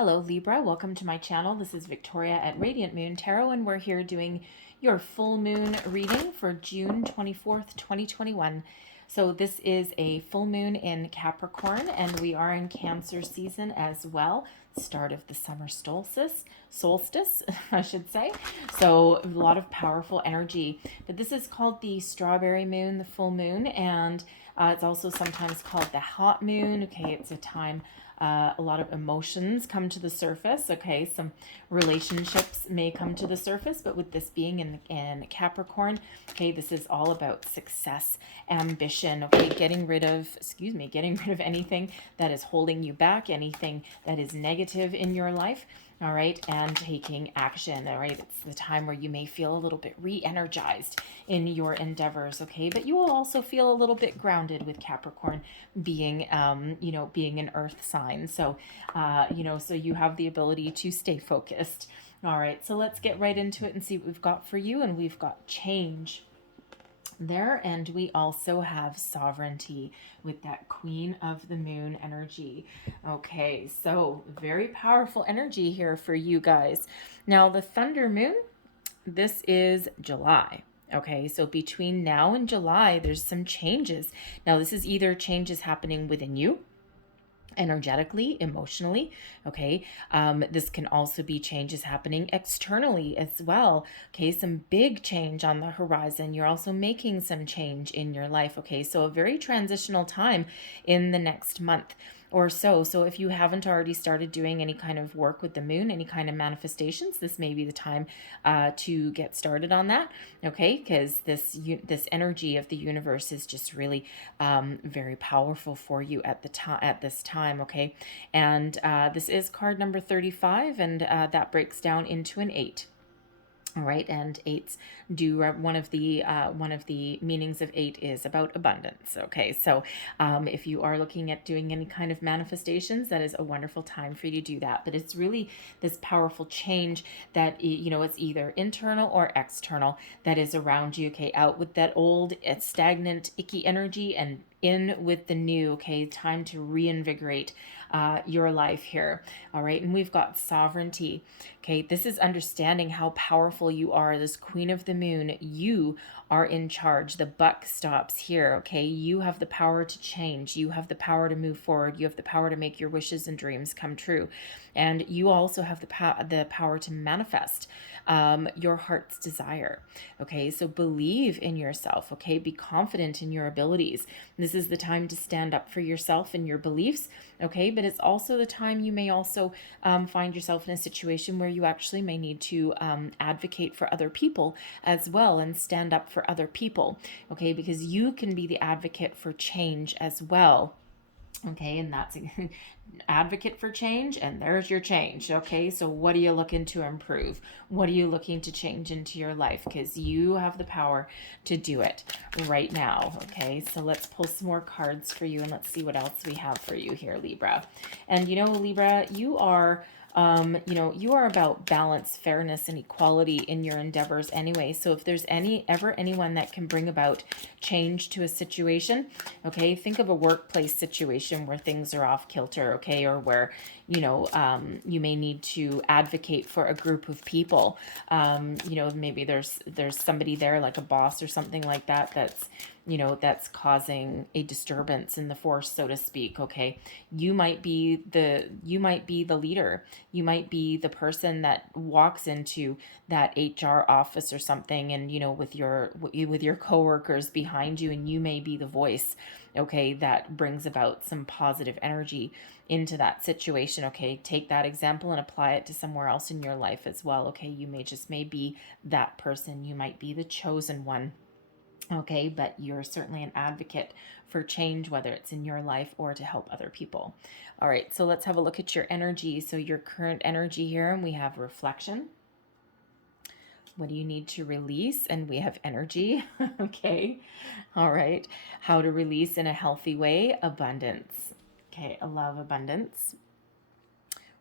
Hello Libra, welcome to my channel. This is Victoria at Radiant Moon Tarot, and we're here doing your full moon reading for June 24th, 2021. So this is a full moon in Capricorn, and we are in Cancer season as well. Start of the summer solstice, I should say. So a lot of powerful energy. But this is called the strawberry moon, the full moon, and it's also sometimes called the hot moon. Okay, it's a time a lot of emotions come to the surface. Okay, some relationships may come to the surface, but with this being in Capricorn, okay, this is all about success, ambition. Okay, getting rid of anything that is holding you back, anything that is negative in your life. All right, and taking action. All right, it's the time where you may feel a little bit re-energized in your endeavors. Okay, but you will also feel a little bit grounded with Capricorn being, being an earth sign. So, so you have the ability to stay focused. All right, so let's get right into it and see what we've got for you. And we've got change there, and we also have sovereignty with that Queen of the Moon energy. Okay, so very powerful energy here for you guys. Now the Thunder Moon, this is July. Okay, so between now and July, there's some changes. Now this is either changes happening within you, energetically, emotionally. Okay, this can also be changes happening externally as well. Okay, some big change on the horizon. You're also making some change in your life. Okay, so a very transitional time in the next month or so. So if you haven't already started doing any kind of work with the moon, any kind of manifestations, this may be the time to get started on that. Okay, because this energy of the universe is just really very powerful for you at this time. Okay, and this is card number 35, and that breaks down into an 8. All right, and eights do one of the meanings of 8 is about abundance. Okay, so if you are looking at doing any kind of manifestations, that is a wonderful time for you to do that. But it's really this powerful change that it's either internal or external that is around you. Okay, out with that old, stagnant, icky energy, and in with the new. Okay, time to reinvigorate your life here. All right, and we've got sovereignty. Okay, this is understanding how powerful you are, this Queen of the Moon. You are in charge. The buck stops here. Okay, you have the power to change. You have the power to move forward. You have the power to make your wishes and dreams come true, and you also have the power to manifest your heart's desire. Okay, so believe in yourself. Okay, be confident in your abilities. This is the time to stand up for yourself and your beliefs. Okay, but it's also the time you may also find yourself in a situation where you actually may need to advocate for other people as well and stand up for other people. Okay, because you can be the advocate for change as well. Okay, and that's advocate for change, and there's your change. Okay, so what are you looking to improve? What are you looking to change into your life? Because you have the power to do it right now. Okay, so let's pull some more cards for you, and let's see what else we have for you here, Libra. And Libra, you are you are about balance, fairness, and equality in your endeavors anyway. So if there's anyone that can bring about change to a situation, okay, think of a workplace situation where things are off kilter, okay, or where you may need to advocate for a group of people. Maybe there's somebody there, like a boss or something like that, that's causing a disturbance in the force, so to speak. Okay, you might be the leader. You might be the person that walks into that HR office or something, and with your coworkers behind you, and you may be the voice, okay, that brings about some positive energy into that situation. Okay, take that example and apply it to somewhere else in your life as well. Okay, you may be that person. You might be the chosen one. Okay, but you're certainly an advocate for change, whether it's in your life or to help other people. All right, so let's have a look at your energy. So your current energy here, and we have reflection. What do you need to release? And we have energy. Okay, all right. How to release in a healthy way? Abundance. Okay, I love abundance.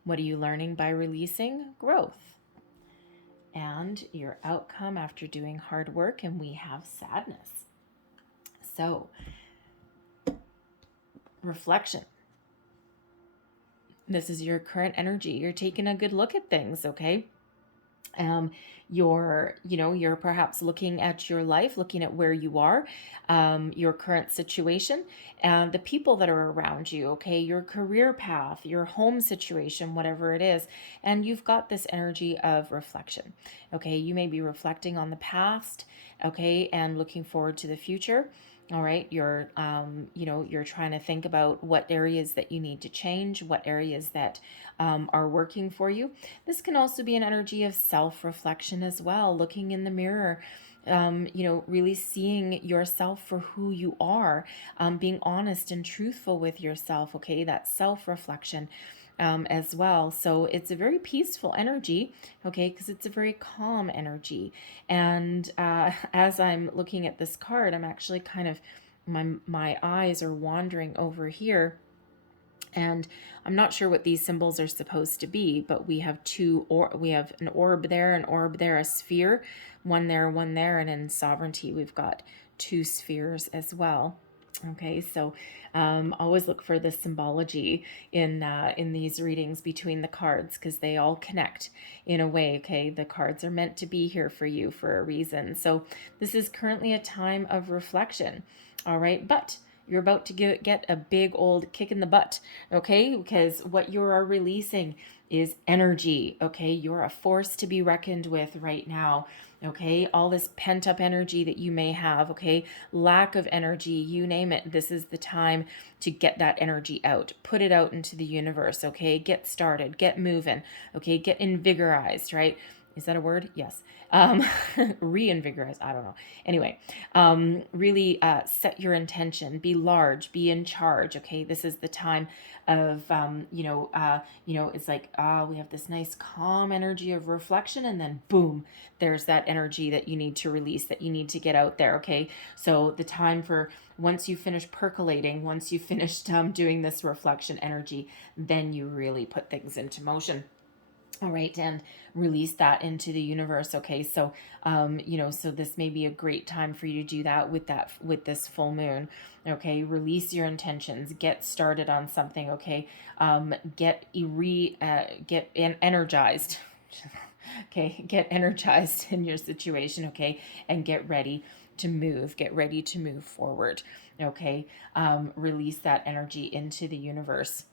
What are you learning by releasing? Growth. And your outcome after doing hard work, and we have sadness. So, reflection. This is your current energy. You're taking a good look at things, okay? You're perhaps looking at your life, looking at where you are, your current situation, and the people that are around you, okay, your career path, your home situation, whatever it is. And you've got this energy of reflection, okay? You may be reflecting on the past, okay, and looking forward to the future. All right, you're trying to think about what areas that you need to change, what areas that are working for you. This can also be an energy of self-reflection as well, looking in the mirror, really seeing yourself for who you are, being honest and truthful with yourself, okay? That self-reflection as well. So it's a very peaceful energy, okay, because it's a very calm energy. And as I'm looking at this card, I'm actually kind of, my eyes are wandering over here. And I'm not sure what these symbols are supposed to be, but we have we have an orb there, a sphere, one there, and in sovereignty we've got two spheres as well. Okay, so always look for the symbology in these readings between the cards, because they all connect in a way. Okay, the cards are meant to be here for you for a reason. So this is currently a time of reflection. All right, but you're about to get a big old kick in the butt, okay? Because what you are releasing is energy, okay? You're a force to be reckoned with right now, okay? All this pent up energy that you may have, okay? Lack of energy, you name it. This is the time to get that energy out. Put it out into the universe, okay? Get started, get moving, okay? Get invigorized, right? Is that a word? Yes. Reinvigorate. I don't know. Anyway, really set your intention. Be large. Be in charge. Okay, this is the time of it's like we have this nice calm energy of reflection, and then boom, there's that energy that you need to release, that you need to get out there. Okay, so the time for, once you finish percolating, once you finished doing this reflection energy, then you really put things into motion. All right, and release that into the universe. Okay, so so this may be a great time for you to do that with this full moon. Okay, release your intentions, get started on something. Okay, get energized. Okay, get energized in your situation. Okay, and get ready to move. Get ready to move forward. Okay, release that energy into the universe.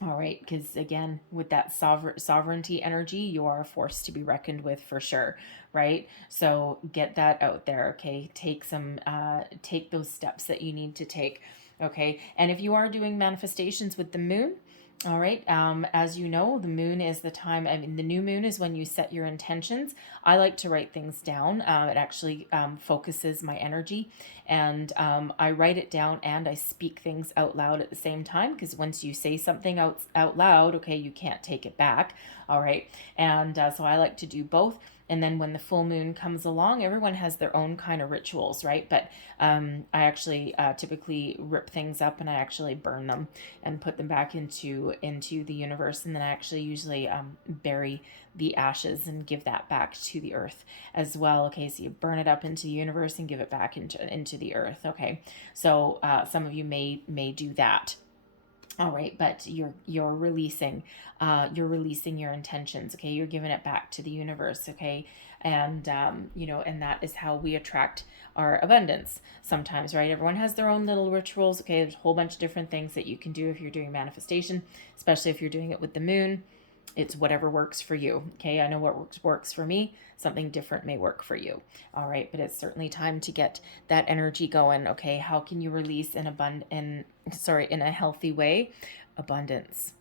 All right, because again, with that sovereignty energy, you are a force to be reckoned with for sure, right? So get that out there, okay? Take those steps that you need to take, okay? And if you are doing manifestations with the moon, all right. As you know, the moon is the time. I mean, the new moon is when you set your intentions. I like to write things down. It actually focuses my energy, and I write it down and I speak things out loud at the same time. Because once you say something out loud, okay, you can't take it back. All right. And so I like to do both. And then when the full moon comes along, everyone has their own kind of rituals, right? But I actually typically rip things up, and I actually burn them and put them back into the universe. And then I actually usually bury the ashes and give that back to the earth as well. Okay, so you burn it up into the universe and give it back into the earth. Okay, so some of you may do that. All right, but you're releasing your intentions. Okay, you're giving it back to the universe. Okay, and and that is how we attract our abundance sometimes, right? Everyone has their own little rituals. Okay, there's a whole bunch of different things that you can do if you're doing manifestation, especially if you're doing it with the moon. It's whatever works for you. Okay, I know what works for me. Something different may work for you. All right, but it's certainly time to get that energy going. Okay, how can you release in a healthy way? Abundance.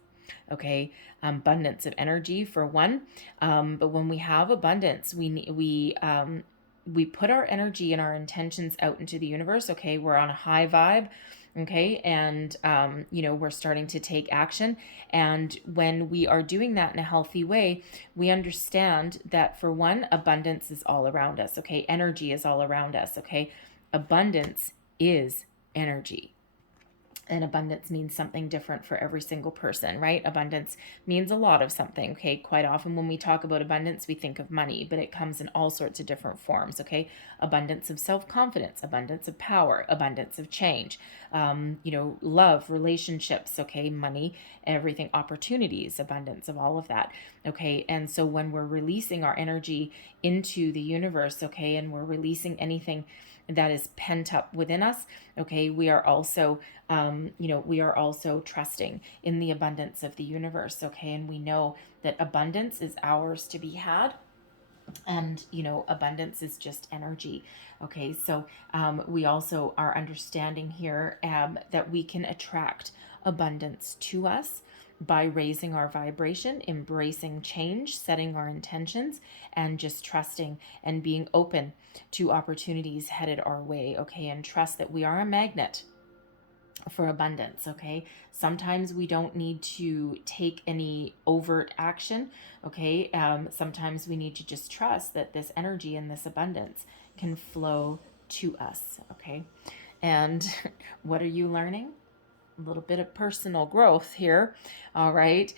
Okay, abundance of energy for one. But when we have abundance, we put our energy and our intentions out into the universe. Okay, we're on a high vibe. Okay, and we're starting to take action. And when we are doing that in a healthy way, we understand that, for one, abundance is all around us. Okay, energy is all around us. Okay, abundance is energy. And abundance means something different for every single person, right? Abundance means a lot of something, okay? Quite often when we talk about abundance, we think of money, but it comes in all sorts of different forms, okay? Abundance of self-confidence, abundance of power, abundance of change, love, relationships, okay? Money, everything, opportunities, abundance of all of that, okay? And so when we're releasing our energy into the universe, okay, and we're releasing anything that is pent up within us, okay, we are also trusting in the abundance of the universe, okay, and we know that abundance is ours to be had, and abundance is just energy, okay. So we also are understanding here that we can attract abundance to us by raising our vibration, embracing change, setting our intentions, and just trusting and being open to opportunities headed our way, okay, and trust that we are a magnet for abundance, okay. Sometimes we don't need to take any overt action, okay. Sometimes we need to just trust that this energy and this abundance can flow to us, okay. And what are you learning? A little bit of personal growth here. All right.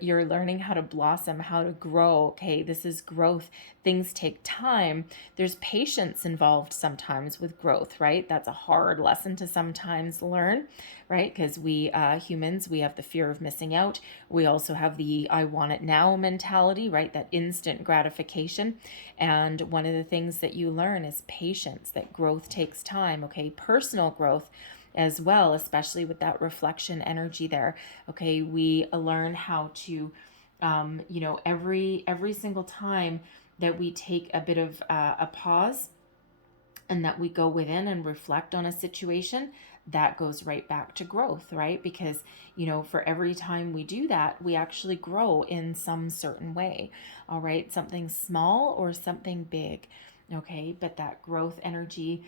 You're learning how to blossom, how to grow. Okay. This is growth. Things take time. There's patience involved sometimes with growth, right? That's a hard lesson to sometimes learn, right? Because we humans, we have the fear of missing out. We also have the I want it now mentality, right? That instant gratification. And one of the things that you learn is patience, that growth takes time. Okay. Personal growth as well, especially with that reflection energy there. Okay, we learn how to, every single time that we take a bit of a pause and that we go within and reflect on a situation, that goes right back to growth, right? Because, for every time we do that, we actually grow in some certain way, all right? Something small or something big. Okay, but that growth energy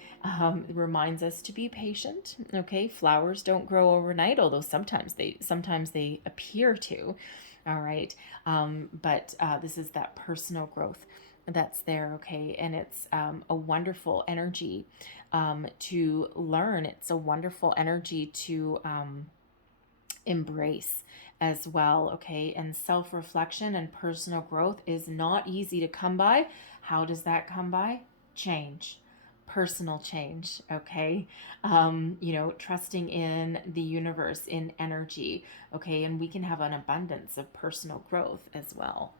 reminds us to be patient. Okay, flowers don't grow overnight, although sometimes they appear to. All right, but this is that personal growth that's there. Okay, and it's a wonderful energy to learn. It's a wonderful energy to embrace as well, okay? And self-reflection and personal growth is not easy to come by. How does that come by? Change, personal change, okay? Trusting in the universe, in energy, okay? And we can have an abundance of personal growth as well.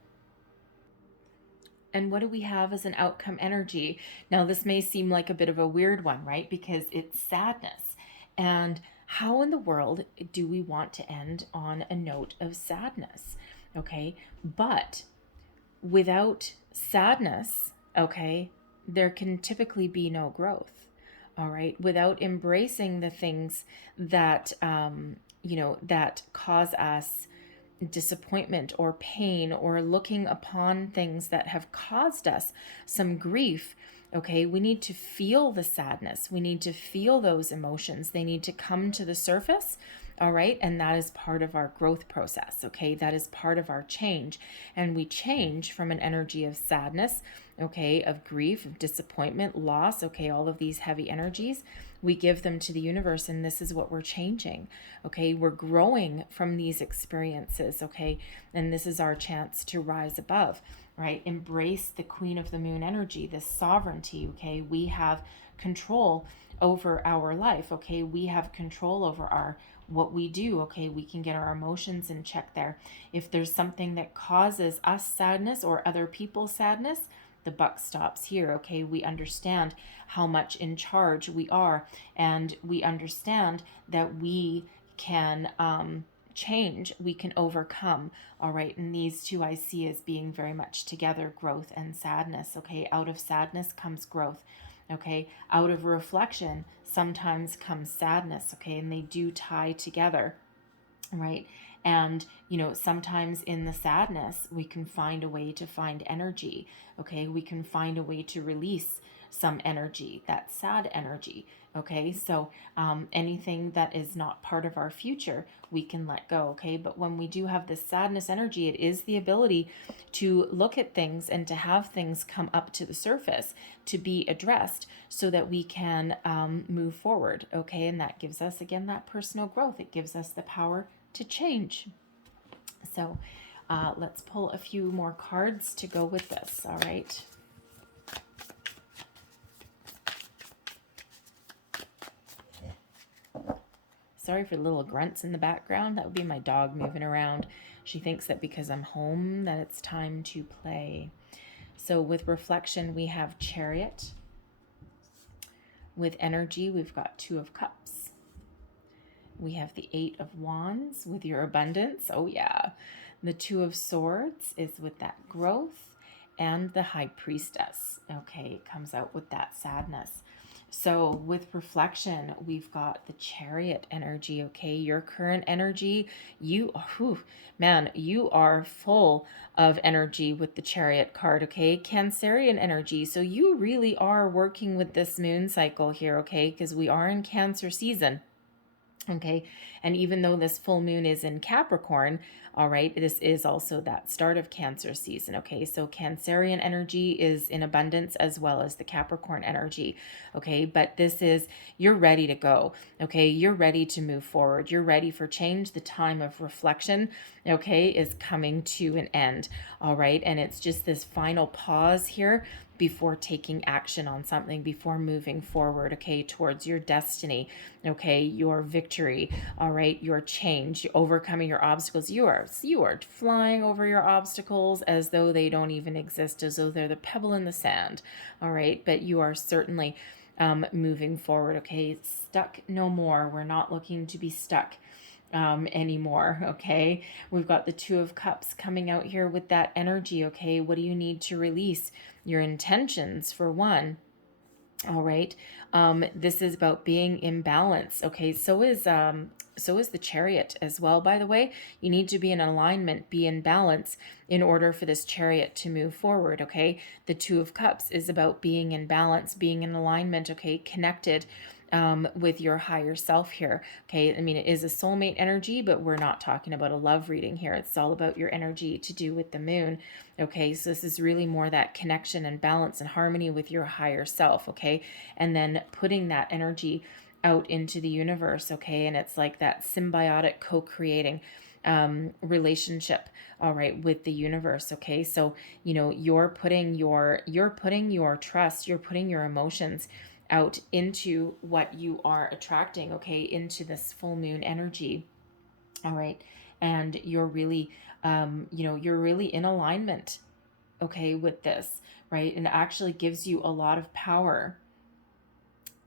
And what do we have as an outcome energy? Now, this may seem like a bit of a weird one, right? Because it's sadness. And how in the world do we want to end on a note of sadness? Okay. But without sadness, okay, there can typically be no growth. All right. Without embracing the things that, that cause us disappointment or pain, or looking upon things that have caused us some grief, okay, we need to feel the sadness. We need to feel those emotions. They need to come to the surface. All right. And that is part of our growth process. Okay. That is part of our change. And we change from an energy of sadness, okay, of grief, of disappointment, loss, okay, all of these heavy energies. We give them to the universe, and this is what we're changing. Okay. We're growing from these experiences. Okay. And this is our chance to rise above, right? Embrace the Queen of the Moon energy, this sovereignty. Okay. We have control over our life. Okay. We have control over what we do. Okay. We can get our emotions in check there. If there's something that causes us sadness or other people sadness, the buck stops here. Okay. We understand how much in charge we are, and we understand that we can change, we can overcome. All right. And these two I see as being very much together, growth and sadness. Okay. Out of sadness comes growth. Okay. Out of reflection sometimes comes sadness. Okay. And they do tie together. Right. And, sometimes in the sadness, we can find a way to find energy. Okay. We can find a way to release some energy, that sad energy. Okay, so anything that is not part of our future, we can let go. Okay, but when we do have this sadness energy, it is the ability to look at things and to have things come up to the surface to be addressed so that we can move forward. Okay, and that gives us, again, that personal growth. It gives us the power to change. So let's pull a few more cards to go with this. All right. Sorry for the little grunts in the background. That would be my dog moving around. She thinks that because I'm home that it's time to play. So with reflection, we have Chariot. With energy, we've got Two of Cups. We have the Eight of Wands with your abundance. Oh yeah. The Two of Swords is with that growth, and the High Priestess. Okay, it comes out with that sadness. So with reflection, we've got the Chariot energy. Okay, your current energy, you are full of energy with the Chariot card. Okay, Cancerian energy. So you really are working with this moon cycle here. Okay, because we are in Cancer season. Okay, and even though this full moon is in Capricorn, all right, this is also that start of Cancer season. Okay, so Cancerian energy is in abundance as well as the Capricorn energy. Okay, but this is, you're ready to go. Okay, you're ready to move forward. You're ready for change. The time of reflection, okay, is coming to an end. All right, and it's just this final pause here before taking action on something, before moving forward, okay, towards your destiny, okay, your victory, all right, your change, overcoming your obstacles. You are flying over your obstacles as though they don't even exist, as though they're the pebble in the sand, all right, but you are certainly moving forward, okay, stuck no more. We're not looking to be stuck anymore. Okay, we've got the Two of Cups coming out here with that energy. Okay, what do you need to release? Your intentions, for one. All right, this is about being in balance. Okay, so is the Chariot as well, by the way. You need to be in alignment, be in balance in order for this Chariot to move forward. Okay, the Two of Cups is about being in balance, being in alignment, okay, connected with your higher self here. Okay, I mean, it is a soulmate energy, but we're not talking about a love reading here. It's all about your energy to do with the moon. Okay, so this is really more that connection and balance and harmony with your higher self. Okay, and then putting that energy out into the universe. Okay, and it's like that symbiotic co-creating relationship, all right, with the universe. Okay, so you're putting your trust, you're putting your emotions out into what you are attracting, okay, into this full moon energy. All right, and you're really you're really in alignment, okay, with this, right? And it actually gives you a lot of power.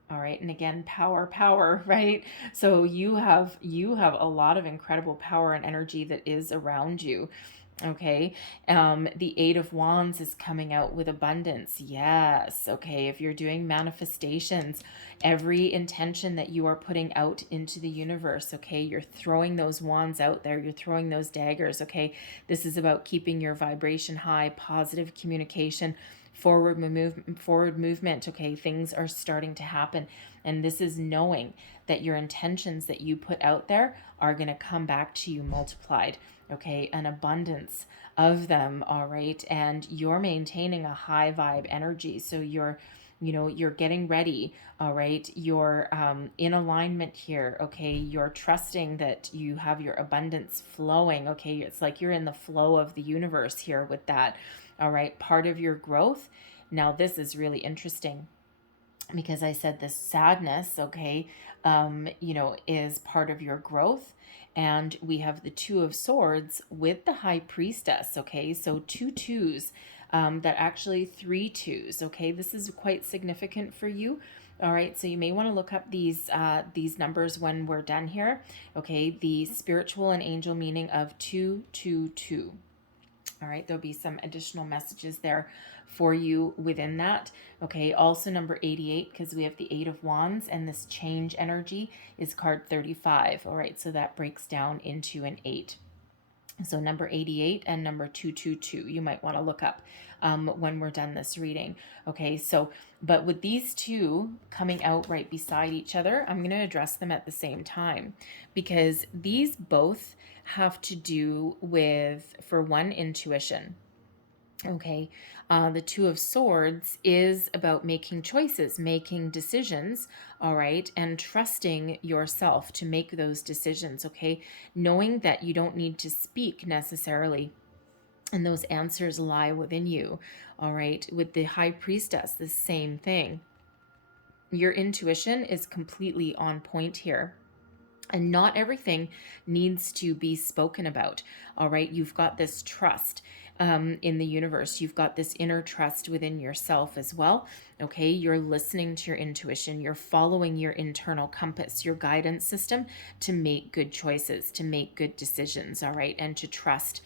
All right, and again, power, right? So you have a lot of incredible power and energy that is around you. Okay, the Eight of Wands is coming out with abundance. Yes, okay, if you're doing manifestations, every intention that you are putting out into the universe, okay, you're throwing those wands out there, you're throwing those daggers, okay, this is about keeping your vibration high, positive communication, forward movement, okay, things are starting to happen, and this is knowing that your intentions that you put out there are going to come back to you multiplied, okay, an abundance of them. All right, and you're maintaining a high vibe energy, so you're getting ready. All right, you're in alignment here. Okay, you're trusting that you have your abundance flowing. Okay, it's like you're in the flow of the universe here with that. All right, part of your growth. Now this is really interesting because I said this sadness, okay, is part of your growth. And we have the Two of Swords with the High Priestess, okay, so two twos, that actually three twos, okay, this is quite significant for you. All right, so you may want to look up these numbers when we're done here, okay, the spiritual and angel meaning of 222. All right, there'll be some additional messages there for you within that. Okay, also number 88, because we have the Eight of Wands, and this change energy is card 35. All right, so that breaks down into an 8. So number 88 and number 222, you might want to look up when we're done this reading. Okay, so, but with these two coming out right beside each other, I'm going to address them at the same time because these both have to do with, for one, intuition. Okay, the Two of Swords is about making choices, making decisions, all right, and trusting yourself to make those decisions, okay, knowing that you don't need to speak necessarily, and those answers lie within you, all right. With the High Priestess, the same thing. Your intuition is completely on point here. And not everything needs to be spoken about. All right. You've got this trust in the universe. You've got this inner trust within yourself as well. Okay. You're listening to your intuition. You're following your internal compass, your guidance system to make good choices, to make good decisions. All right. And to trust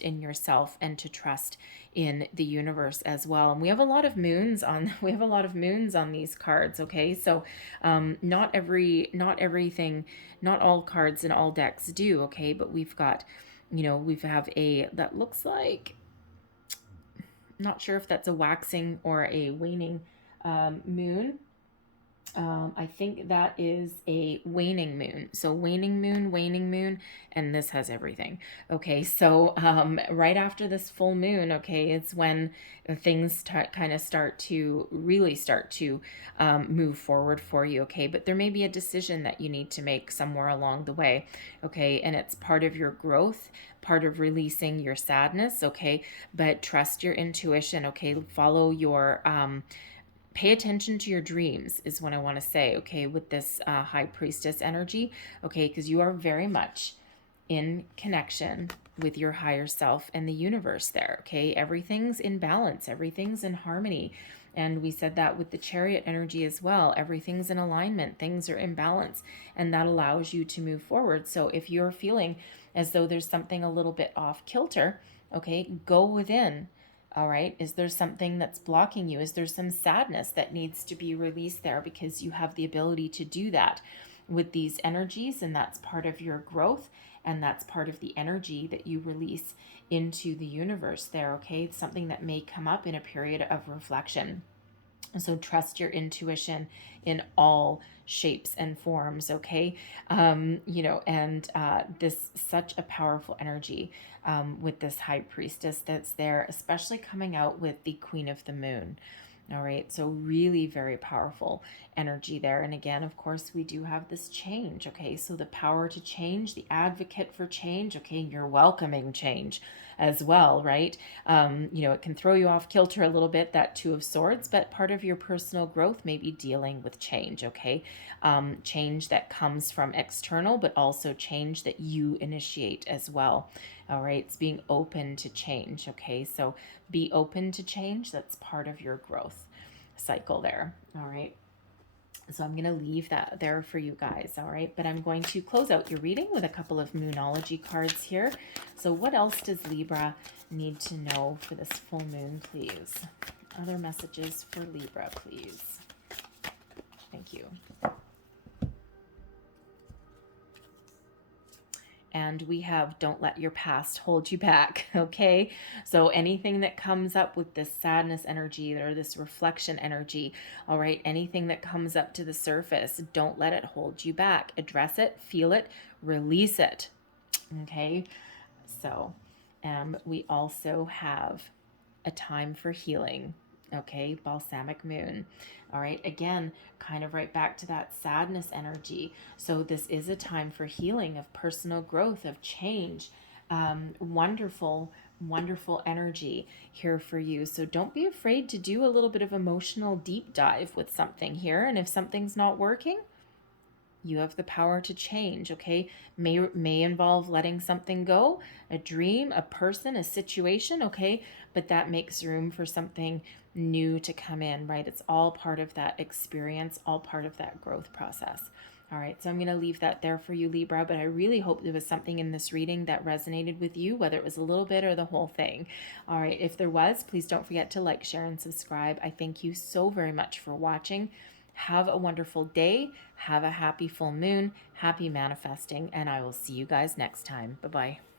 in yourself and to trust in the universe as well. And we have a lot of moons on these cards. Okay, so not everything, not all cards in all decks do. Okay, but we've got, we have a that looks like, not sure if that's a waxing or a waning moon. I think that is a waning moon. So waning moon, and this has everything. Okay, so right after this full moon, okay, it's when things start to move forward for you, okay? But there may be a decision that you need to make somewhere along the way, okay? And it's part of your growth, part of releasing your sadness, okay? But trust your intuition, okay? Follow your pay attention to your dreams is what I want to say, okay, with this High Priestess energy, okay, because you are very much in connection with your higher self and the universe there, okay? Everything's in balance, everything's in harmony. And we said that with the Chariot energy as well. Everything's in alignment, things are in balance, and that allows you to move forward. So if you're feeling as though there's something a little bit off kilter, okay, go within. All right. Is there something that's blocking you? Is there some sadness that needs to be released there? Because you have the ability to do that with these energies, and that's part of your growth, and that's part of the energy that you release into the universe there. Okay. It's something that may come up in a period of reflection. So trust your intuition in all shapes and forms, okay? This such a powerful energy with this High Priestess that's there, especially coming out with the Queen of the Moon. All right, so really very powerful energy there. And again, of course, we do have this change, okay? So the power to change, the advocate for change, okay? You're welcoming change as well, right? It can throw you off kilter a little bit, that Two of Swords, but part of your personal growth may be dealing with change, okay? Change that comes from external, but also change that you initiate as well. All right, it's being open to change, okay? So be open to change. That's part of your growth cycle there, all right? So I'm going to leave that there for you guys, all right? But I'm going to close out your reading with a couple of Moonology cards here. So what else does Libra need to know for this full moon, please? Other messages for Libra, please. Thank you. And we have don't let your past hold you back, okay? So anything that comes up with this sadness energy or this reflection energy, all right, anything that comes up to the surface, don't let it hold you back. Address it, feel it, release it, okay? So we also have a time for healing, okay? Balsamic Moon. All right, again, kind of right back to that sadness energy. So this is a time for healing, of personal growth, of change. Wonderful, wonderful energy here for you. So don't be afraid to do a little bit of emotional deep dive with something here. And if something's not working, you have the power to change, okay? May involve letting something go, a dream, a person, a situation, okay? But that makes room for something new to come in, right? It's all part of that experience, all part of that growth process. All right, so I'm going to leave that there for you, Libra, but I really hope there was something in this reading that resonated with you, whether it was a little bit or the whole thing. All right, if there was, please don't forget to like, share, and subscribe. I thank you so very much for watching. Have a wonderful day. Have a happy full moon. Happy manifesting. And I will see you guys next time. Bye-bye.